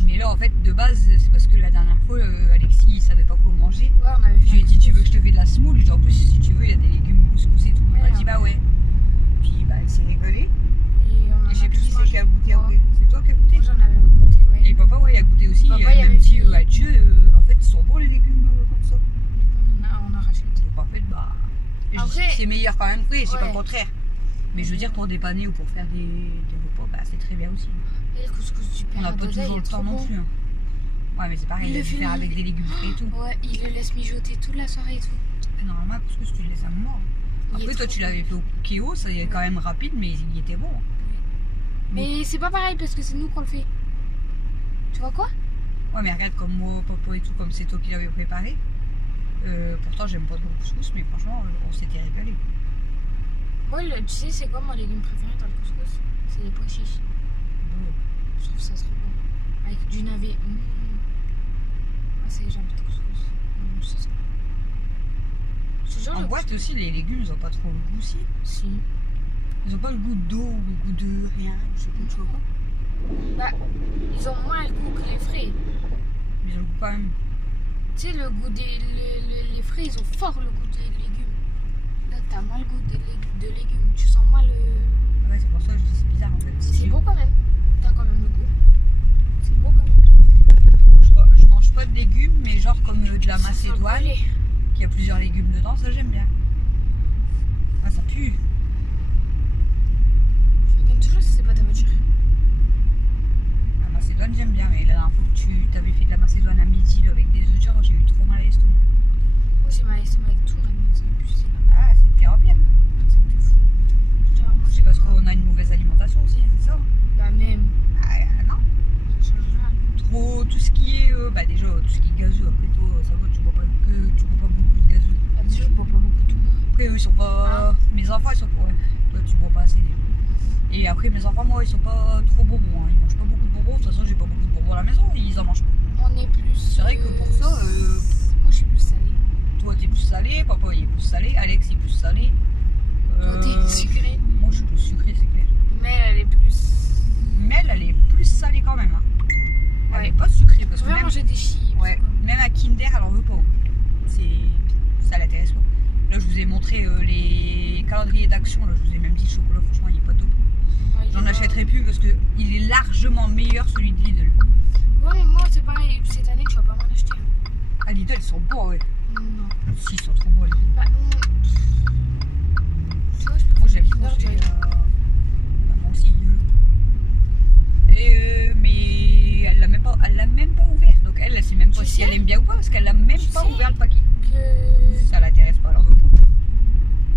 Mais là, en fait, de base, c'est parce que la dernière fois, Alexis, il savait pas quoi manger. Ouais, on avait fait. Je lui ai dit, tu veux que je te fasse de la semoule? Je lui ai dit, en plus, si tu veux, il y a des légumes couscous et tout. Il m'a dit, bah ouais. Puis, bah, meilleur quand même frais, c'est pas le Ouais. contraire. Mais je veux dire, pour dépanner ou pour faire des repas, bah, c'est très bien aussi. Et le couscous du On père n'a pas Adoza, toujours il le est temps trop non bon. plus. Hein. Ouais, mais c'est pareil, Il il le le fait faire avec il- des légumes frais et tout. Ouais, il le laisse mijoter toute la soirée et tout. Normalement, parce que tu le laisses un moment. Il est Après, toi, trop tu bon. l'avais fait au Kéo, ça y est quand même rapide, mais il était bon. Mais c'est pas pareil parce que c'est nous qu'on le fait. Tu vois quoi? Ouais, mais regarde, comme moi, papa et tout, comme c'est toi qui l'avais préparé. Pourtant, j'aime pas trop le couscous, mais franchement, on s'était régalé. Moi, tu sais, c'est quoi mon légume préféré dans le couscous? C'est les pois chiches. Je trouve ça trop bon. Avec du navet. Ah, c'est j'aime le couscous. C'est ça. Je te jure, En le boîte aussi, les légumes, ils ont pas trop le goût, si. Si. Ils ont pas le goût d'eau ou le goût de rien, je sais pas, tu vois pas. Bah, ils ont moins le goût que les frais. Mais ils ont le goût quand même. Tu sais, le goût les frais, ils ont fort le goût des légumes. Là, t'as moins le goût de légumes. Tu sens moins le. Ouais, c'est pour ça que je dis c'est bizarre en fait. C'est beau quand même. T'as quand même le goût. C'est beau quand même. Je mange pas de légumes, mais genre comme de la Ça sent macédoine, brûlé. qui a plusieurs légumes dedans, ça j'aime bien. Ah, ça pue. Je regarde toujours si c'est pas ta voiture. La macédoine, j'aime bien, mais la dernière fois que tu t'avais fait de la macédoine à midi là, avec des œufs durs, j'ai eu trop mal à l'estomac. Moi, j'ai mal à l'estomac avec tout maintenant. C'est plus. Ah, c'est pire bien. C'est plus fou. Genre, moi, C'est parce qu'on a une mauvaise alimentation aussi, hein, c'est ça. Bah, même. Ah, non. Ça change rien. Trop, tout ce qui est, bah déjà, tout ce qui est gazeux, après toi, ça va, tu bois pas beaucoup de gazeux. Bah, déjà, je bois pas beaucoup de tout. Après, eux, ils sont pas. Mes enfants, ils sont pas. Ouais. Toi, tu bois pas assez déjà. Et après, mes enfants, moi, ils sont pas trop bonbons. Hein. Ils mangent pas beaucoup de bonbons. De toute façon, j'ai pas beaucoup de bonbons à la maison. Ils en mangent pas. On est plus. C'est vrai que pour ça, Moi, je suis plus salée. toi, t'es plus salé. Papa, il est plus salé. Alex, il est plus salé. Toi, t'es sucrée. Moi, je suis plus sucré, c'est clair. Mais elle est plus. Mais elle est plus salée quand même. Hein. Elle Ouais. est pas sucrée. Parce Je que veux même, manger des chips. ouais, même à Kinder, elle en veut pas. Ça l'intéresse pas. Là, je vous ai montré les calendriers d'action. Là, je vous ai même dit, le chocolat, franchement, il est pas top. Ouais, J'en il est achèterai plus parce qu'il est largement meilleur celui de Lidl. pas- Ouais, mais moi, c'est pareil. Cette année, tu vas pas m'en acheter. Ah, Lidl, ils sont bons, ouais. Non. Si, ils sont trop bons, Lidl. Bah, tu vois, je Moi, j'aime trop Kinder Joy. celui-là. Bah, moi aussi. Mais elle l'a même pas ouvert. Donc, elle sait même pas Tu si sais elle aime bien ou pas parce qu'elle l'a même Tu pas sais ouvert le paquet. Que Ça l'intéresse pas, alors.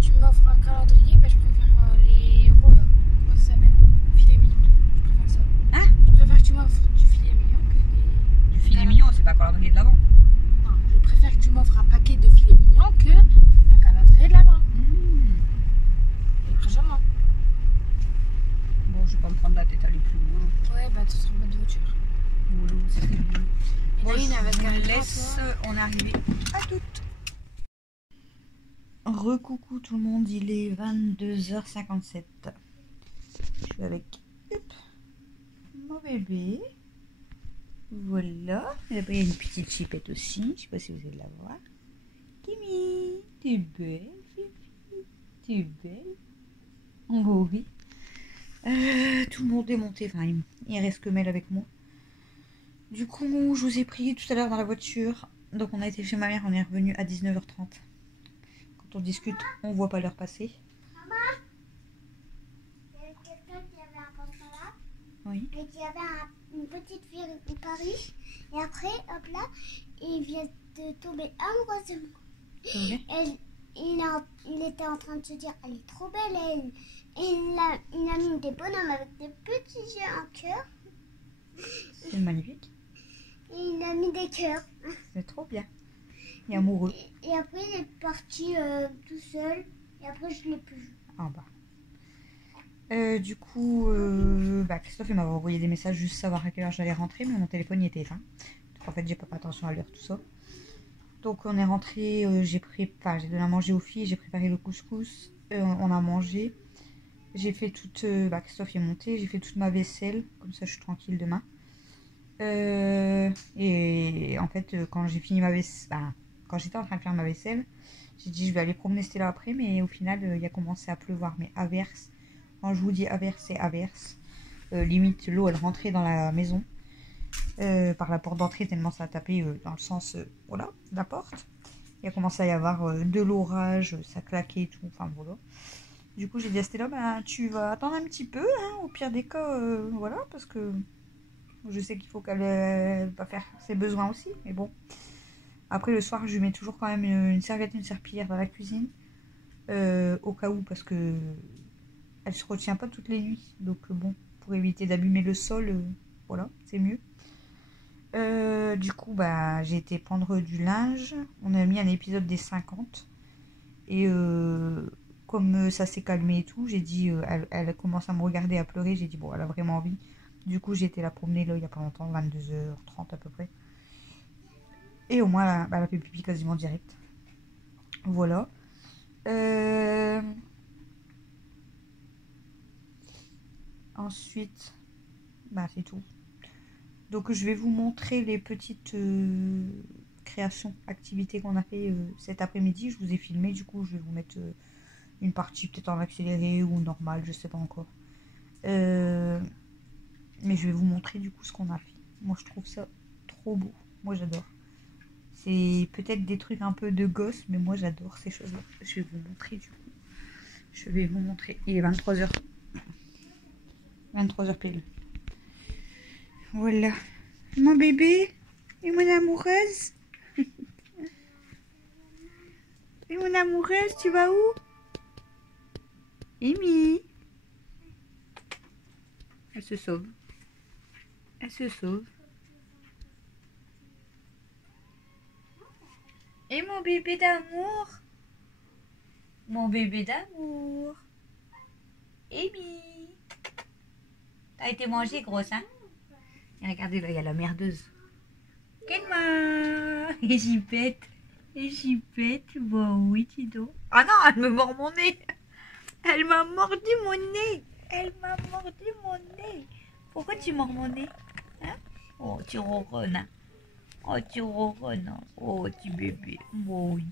tu m'offres un calendrier, bah, je préfère les rôles. Comment ça s'appelle? Filet mignon. Je préfère ça. Hein? Je préfère que tu m'offres du filet mignon que des. Du filet mignon, c'est pas calendrier de l'avant. Non, je préfère que tu m'offres un paquet de filets mignons que un calendrier de l'avant. Largement. Bon, je vais pas me prendre la tête à aller plus loin. Ouais, bah, tu seras en mode voiture. Mollo, c'est très bien. Et Bon, Naïne, elle va se garer je devant laisse, toi. on est arrivé à toutes. Recoucou tout le monde, il est 22h57. Je suis avec mon bébé. Voilà. Et après, il y a une petite chipette aussi. Je sais pas si vous allez la voir. Kimi, t'es belle, Fifi. T'es belle. Oh oui. Tout le monde est monté. Enfin, il reste que Mel avec moi. Du coup, je vous ai pris tout à l'heure dans la voiture. Donc, on a été chez ma mère. On est revenu à 19h30. Quand on discute, on voit pas l'heure passer. Il y avait quelqu'un qui avait un pantalon là. Oui. Et qui avait une petite fille de Paris. Et après, hop là, il vient de tomber amoureux de moi. C'est vrai? Il était en train de se dire, elle est trop belle, elle. Et il a mis des bonhommes avec des petits yeux en cœur. C'est magnifique. Et il a mis des cœurs. C'est trop bien. Il est amoureux. Et après, il est parti tout seul. Et après, je l'ai plus vu. En bas. Du coup, Christophe il m'avait envoyé des messages juste savoir à quelle heure j'allais rentrer, mais mon téléphone y était éteint. Donc en fait, j'ai pas fait attention à l'heure, tout ça. Donc on est rentré, j'ai donné à manger aux filles, j'ai préparé le couscous, on a mangé. J'ai fait toute, Christophe est monté, j'ai fait toute ma vaisselle, comme ça je suis tranquille demain. Et en fait, quand j'ai fini ma vaisselle, quand j'étais en train de faire ma vaisselle, j'ai dit je vais aller promener Stella après, mais au final il a commencé à pleuvoir, mais averse. Quand je vous dis averse, c'est averse. Limite l'eau elle rentrait dans la maison par la porte d'entrée tellement ça a tapé dans le sens voilà, de la porte. Il a commencé à y avoir de l'orage, ça claquait et tout, enfin voilà. Du coup, j'ai dit à Stella, bah, tu vas attendre un petit peu, hein, au pire des cas, voilà, parce que je sais qu'il faut qu'elle va faire ses besoins aussi, mais bon. Après, le soir, je lui mets toujours quand même une serviette, une serpillière dans la cuisine, au cas où, parce que elle se retient pas toutes les nuits, donc bon, pour éviter d'abîmer le sol, voilà, c'est mieux. Du coup, bah, j'ai été prendre du linge. On a mis un épisode des 50. Et comme ça s'est calmé et tout, j'ai dit, elle commence à me regarder, à pleurer. J'ai dit, bon, elle a vraiment envie. Du coup, j'ai été la promener là, il n'y a pas longtemps, 22h30 à peu près. Et au moins, elle a fait pipi quasiment direct. Voilà. Ensuite, bah, c'est tout. Donc je vais vous montrer les petites créations, activités qu'on a fait cet après-midi. Je vous ai filmé, du coup je vais vous mettre une partie peut-être en accéléré ou normal, je sais pas encore. Mais je vais vous montrer du coup ce qu'on a fait. Moi je trouve ça trop beau, moi j'adore. C'est peut-être des trucs un peu de gosse, mais moi j'adore ces choses-là. Je vais vous montrer du coup. Je vais vous montrer. Il est 23h. 23h pile. Voilà. Mon bébé et mon amoureuse. Et mon amoureuse, tu vas où? Amy. Elle se sauve. Elle se sauve. Et mon bébé d'amour. Mon bébé d'amour. Amy. T'as été mangée, grosse, hein? Et regardez, là, il y a la merdeuse. Kenma. Et j'y pète. Et j'y pète. Bon, oui, Tido. Ah non, elle me mord mon nez. Elle m'a mordu mon nez. Elle m'a mordu mon nez. Pourquoi tu mords mon nez, hein? Oh, tu ronronnes, hein? Oh, tu ronronnes, hein? Oh, petit bébé. Oh, oui.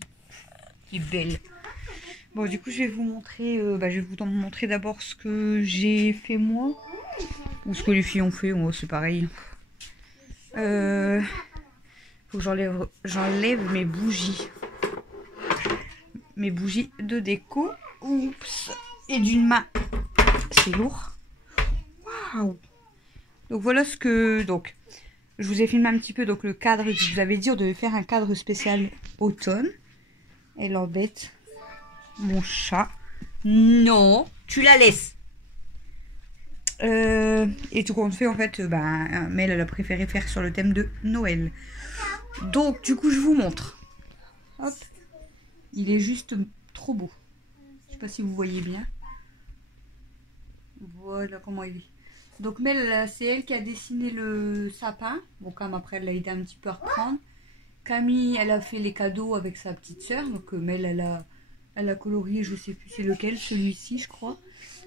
Tu es belle. Bon, du coup, je vais vous montrer... je vais vous montrer d'abord ce que j'ai fait moi. Ou ce que les filles ont fait. Moi, c'est pareil. Faut que j'enlève mes bougies. Mes bougies de déco. Oups. Et d'une main. C'est lourd. Waouh. Donc voilà ce que... Donc, je vous ai filmé un petit peu. Donc le cadre, je vous avais dit, on devait faire un cadre spécial automne. Elle embête mon chat. Non, tu la laisses. Et tout compte fait, en fait, Mel, elle a préféré faire sur le thème de Noël. Donc, du coup, je vous montre. Hop. Il est juste trop beau. Je sais pas si vous voyez bien. Voilà comment il est. Donc, Mel, c'est elle qui a dessiné le sapin. Bon, comme après, elle l'a aidé un petit peu à reprendre. Camille, elle a fait les cadeaux avec sa petite soeur. Donc, Mel, elle a colorié, je sais plus c'est lequel, celui-ci, je crois.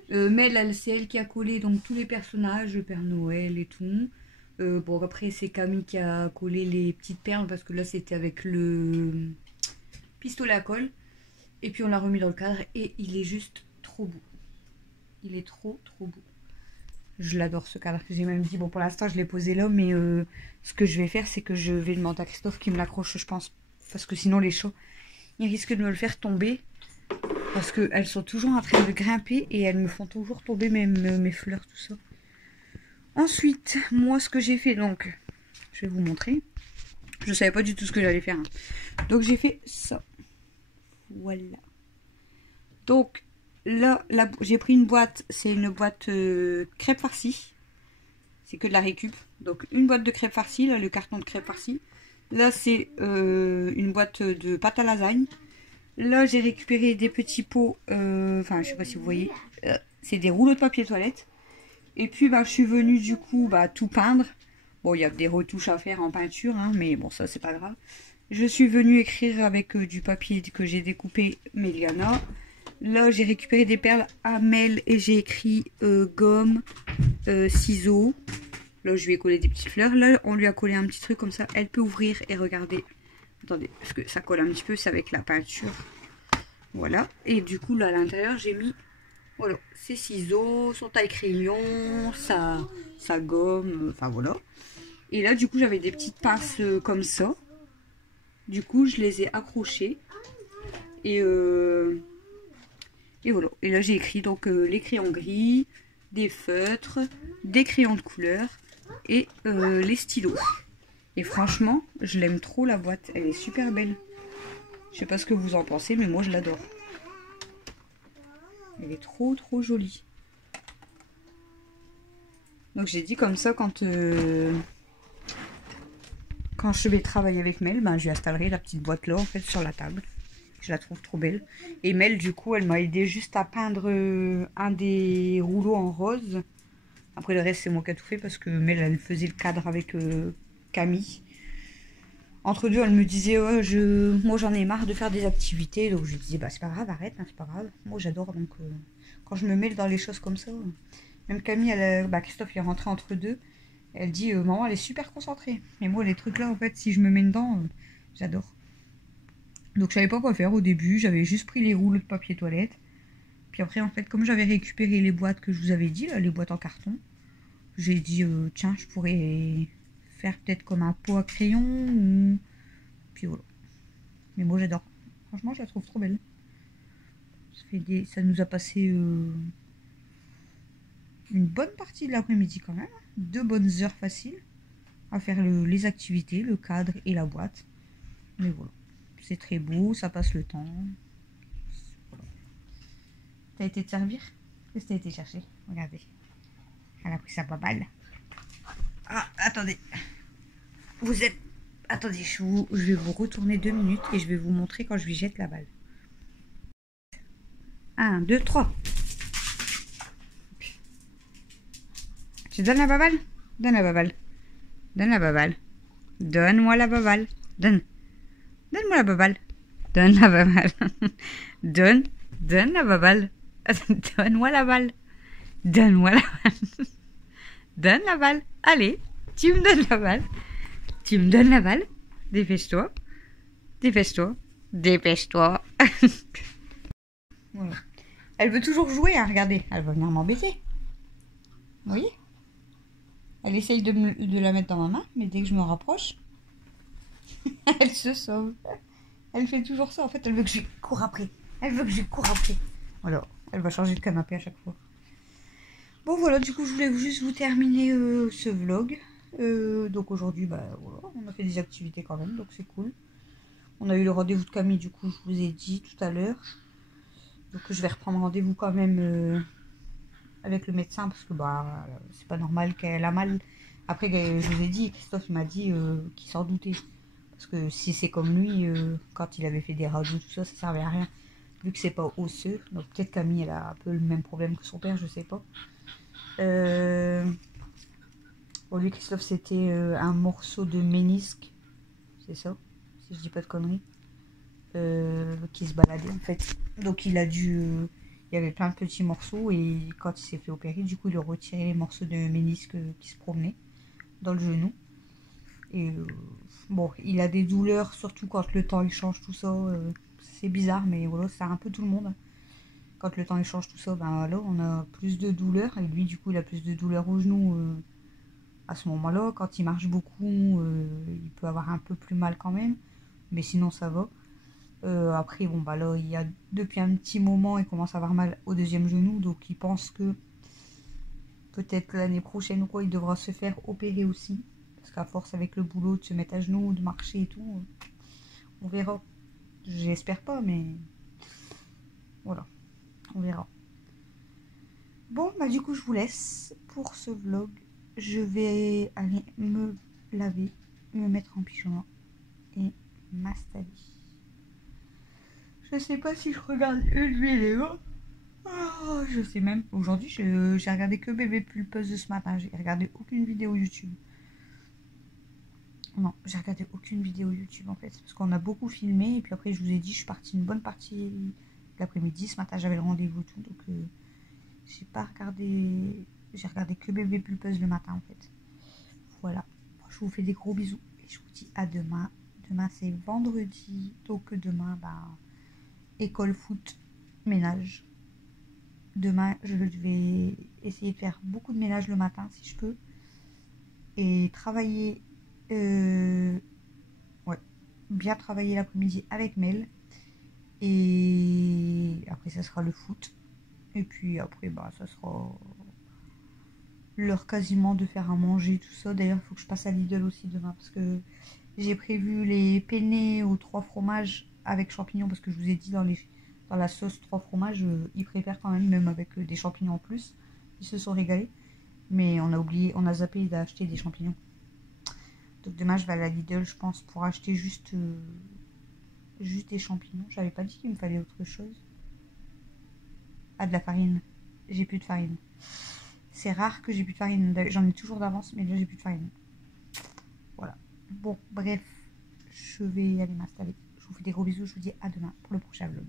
Mel, c'est elle qui a collé donc tous les personnages, le Père Noël et tout. Bon, après, c'est Camille qui a collé les petites perles parce que là, c'était avec le pistolet à colle. Et puis, on l'a remis dans le cadre et il est juste trop beau. Il est trop, trop beau. Je l'adore ce cadre. J'ai même dit, bon, pour l'instant, je l'ai posé là, mais ce que je vais faire, c'est que je vais demander à Christophe qui me l'accroche, je pense. Parce que sinon, les chats, ils risquent de me le faire tomber. Parce qu'elles sont toujours en train de grimper et elles me font toujours tomber mes fleurs, tout ça. Ensuite, moi, ce que j'ai fait, donc, je vais vous montrer. Je ne savais pas du tout ce que j'allais faire. Hein. Donc, j'ai fait ça. Voilà. Donc, là j'ai pris une boîte. C'est une boîte crêpes farcies. C'est que de la récup. Donc, une boîte de crêpes farcies. Là, le carton de crêpes farcies. Là, c'est une boîte de pâte à lasagne. Là, j'ai récupéré des petits pots, enfin, je sais pas si vous voyez, c'est des rouleaux de papier toilette. Et puis, je suis venue, du coup, tout peindre. Bon, il y a des retouches à faire en peinture, hein, mais bon, ça, c'est pas grave. Je suis venue écrire avec du papier que j'ai découpé Méliana. Là, j'ai récupéré des perles à Mel et j'ai écrit gomme, ciseaux. Là, je lui ai collé des petites fleurs. Là, on lui a collé un petit truc comme ça. Elle peut ouvrir et regarder. Attendez, parce que ça colle un petit peu, c'est avec la peinture. Voilà. Et du coup, là, à l'intérieur, j'ai mis, voilà, ses ciseaux, son taille-crayon, sa gomme, enfin, voilà. Et là, du coup, j'avais des petites pinces comme ça. Du coup, je les ai accrochés. Et voilà. Et là, j'ai écrit donc les crayons gris, des feutres, des crayons de couleur et les stylos. Et franchement, je l'aime trop la boîte. Elle est super belle. Je sais pas ce que vous en pensez, mais moi, je l'adore. Elle est trop jolie. Donc j'ai dit comme ça, quand je vais travailler avec Mel, ben, je lui installerai la petite boîte là en fait sur la table. Je la trouve trop belle. Et Mel du coup elle m'a aidé juste à peindre un des rouleaux en rose. Après le reste c'est moi qui ai tout fait parce que Mel elle faisait le cadre avec Camille. Entre deux elle me disait ouais, moi j'en ai marre de faire des activités. Donc je lui disais bah c'est pas grave, arrête, hein, c'est pas grave. Moi j'adore donc quand je me mêle dans les choses comme ça. Même Camille, Christophe il est rentré entre deux. Elle dit maman elle est super concentrée. Et moi les trucs là en fait si je me mets dedans, j'adore. Donc je savais pas quoi faire au début. J'avais juste pris les rouleaux de papier toilette. Puis après en fait comme j'avais récupéré les boîtes que je vous avais dit, là, les boîtes en carton, j'ai dit tiens je pourrais faire peut-être comme un pot à crayon. Ou... Puis voilà. Mais moi j'adore. Franchement je la trouve trop belle. Ça nous a passé... une bonne partie de l'après-midi quand même. 2 bonnes heures faciles à faire les activités, le cadre et la boîte. Mais voilà, c'est très beau, ça passe le temps. Voilà. T'as été te servir? Qu'est-ce que t'as été chercher? Regardez. Elle a pris sa baballe. Ah, attendez. Vous êtes... Attendez, je vais vous retourner 2 minutes et je vais vous montrer quand je lui jette la balle. 1, 2, 3. Je donne la baballe? Donne la baballe. Donne la baballe. Donne-moi la baballe. Donne-moi la baballe. Donne la baballe. Donne la baballe. Donne-moi la balle. Donne-moi la balle. Donne la balle. Allez, tu me donnes la balle. Tu me donnes la balle. Dépêche-toi. Dépêche-toi. Dépêche-toi. Voilà. Elle veut toujours jouer, hein, regardez. Elle va venir m'embêter. Vous voyez? Elle essaye de la mettre dans ma main, mais dès que je me rapproche, elle se sauve. Elle fait toujours ça. En fait, elle veut que je cours après. Elle veut que je cours après. Voilà. Elle va changer de canapé à chaque fois. Bon, voilà. Du coup, je voulais juste vous terminer ce vlog. Donc aujourd'hui, bah, voilà, on a fait des activités quand même, donc c'est cool. On a eu le rendez-vous de Camille, du coup, je vous ai dit tout à l'heure. Donc je vais reprendre rendez-vous quand même... avec le médecin parce que bah c'est pas normal qu'elle a mal. Après je vous ai dit, Christophe m'a dit qu'il s'en doutait parce que si c'est comme lui quand il avait fait des radios tout ça, ça servait à rien vu que c'est pas osseux. Donc peut-être Camille elle a un peu le même problème que son père, je sais pas. Pour lui Christophe c'était un morceau de ménisque, c'est ça si je dis pas de conneries, qui se baladait en fait. Donc il a dû il y avait plein de petits morceaux et quand il s'est fait opérer, du coup, il a retiré les morceaux de ménisque qui se promenaient dans le genou. Et bon, il a des douleurs, surtout quand le temps il change tout ça. C'est bizarre, mais voilà, c'est un peu tout le monde. Quand le temps il change tout ça, ben là, on a plus de douleurs. Et lui, du coup, il a plus de douleurs au genou à ce moment-là. Quand il marche beaucoup, il peut avoir un peu plus mal quand même. Mais sinon, ça va. Après, bon, bah là, il y a depuis un petit moment, il commence à avoir mal au deuxième genou, donc il pense que peut-être l'année prochaine ou quoi, il devra se faire opérer aussi. Parce qu'à force avec le boulot de se mettre à genoux, de marcher et tout, on verra. J'espère pas, mais voilà, on verra. Bon, bah du coup, je vous laisse pour ce vlog. Je vais aller me laver, me mettre en pyjama et m'installer. Je sais pas si je regarde une vidéo. Oh, je sais même. Aujourd'hui, j'ai regardé que Bébé Pulpeuse de ce matin. J'ai regardé aucune vidéo YouTube. Non, j'ai regardé aucune vidéo YouTube en fait. Parce qu'on a beaucoup filmé. Et puis après, je vous ai dit, je suis partie une bonne partie de l'après-midi. Ce matin, j'avais le rendez-vous tout. Donc, j'ai pas regardé. J'ai regardé que Bébé Pulpeuse le matin en fait. Voilà. Je vous fais des gros bisous. Et je vous dis à demain. Demain, c'est vendredi. Donc, demain, bah. École, foot, ménage. Demain, je vais essayer de faire beaucoup de ménage le matin si je peux. Et travailler... ouais. bien travailler l'après-midi avec Mel. Et après, ça sera le foot. Et puis après, bah, ça sera l'heure quasiment de faire à manger, tout ça. D'ailleurs, il faut que je passe à Lidl aussi demain parce que j'ai prévu les penne aux 3 fromages avec champignons parce que je vous ai dit dans la sauce 3 fromages, ils préfèrent quand même avec des champignons en plus. Ils se sont régalés. Mais on a oublié, on a zappé d'acheter des champignons. Donc demain, je vais à la Lidl, je pense, pour acheter juste des champignons. J'avais pas dit qu'il me fallait autre chose. Ah, de la farine. J'ai plus de farine. C'est rare que j'ai plus de farine. J'en ai toujours d'avance, mais là, j'ai plus de farine. Voilà. Bon, bref, je vais aller m'installer. Je vous fais des gros bisous. Je vous dis à demain pour le prochain vlog.